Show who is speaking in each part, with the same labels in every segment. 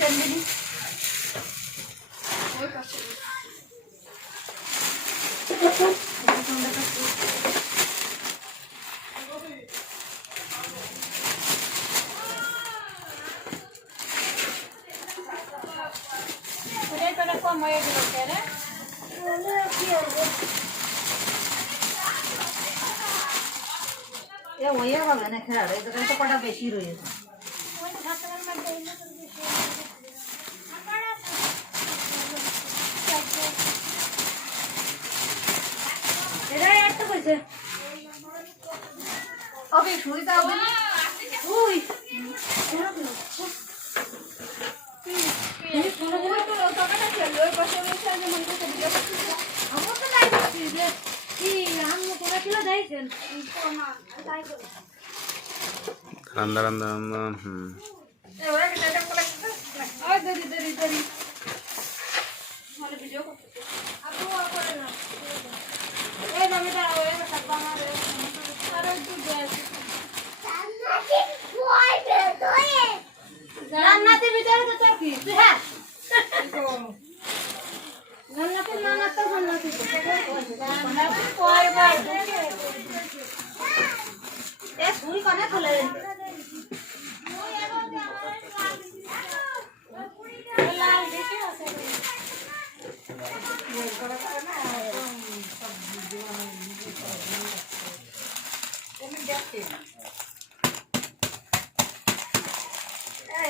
Speaker 1: দেন দিদি কম হয়ে গেল কেন
Speaker 2: এ হয়ে হবে না খেয়াল এই জায়গায় তো অবে শুই দাও
Speaker 1: উই আমার তো নাই বুঝছি যে কি, আম্মু কোনা ছিল যাইছেন? না এই আমি আমার আর একটু দেয় জান্নাতি ভিতরে তো তোর হ্যাঁ জান্নাতি না না তো জান্নাতি জান্নাতি কয়
Speaker 2: এ শুই কনে খুলে?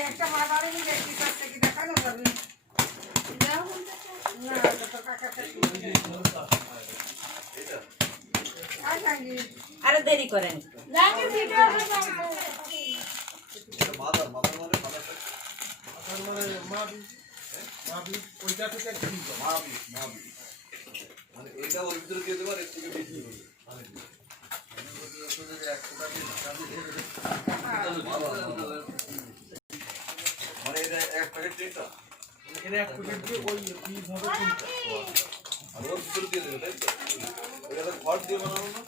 Speaker 2: একটা বাড়ি নিয়ে কি করতে কি দেখানো যাবে না তো কাকাটা
Speaker 3: আরে দেরি করেন।
Speaker 4: মানে এটা ওর ভিতরে দিয়ে দেবো আর এর থেকে বেশি হবে। মানে ভিতরে দিয়ে বানানো না?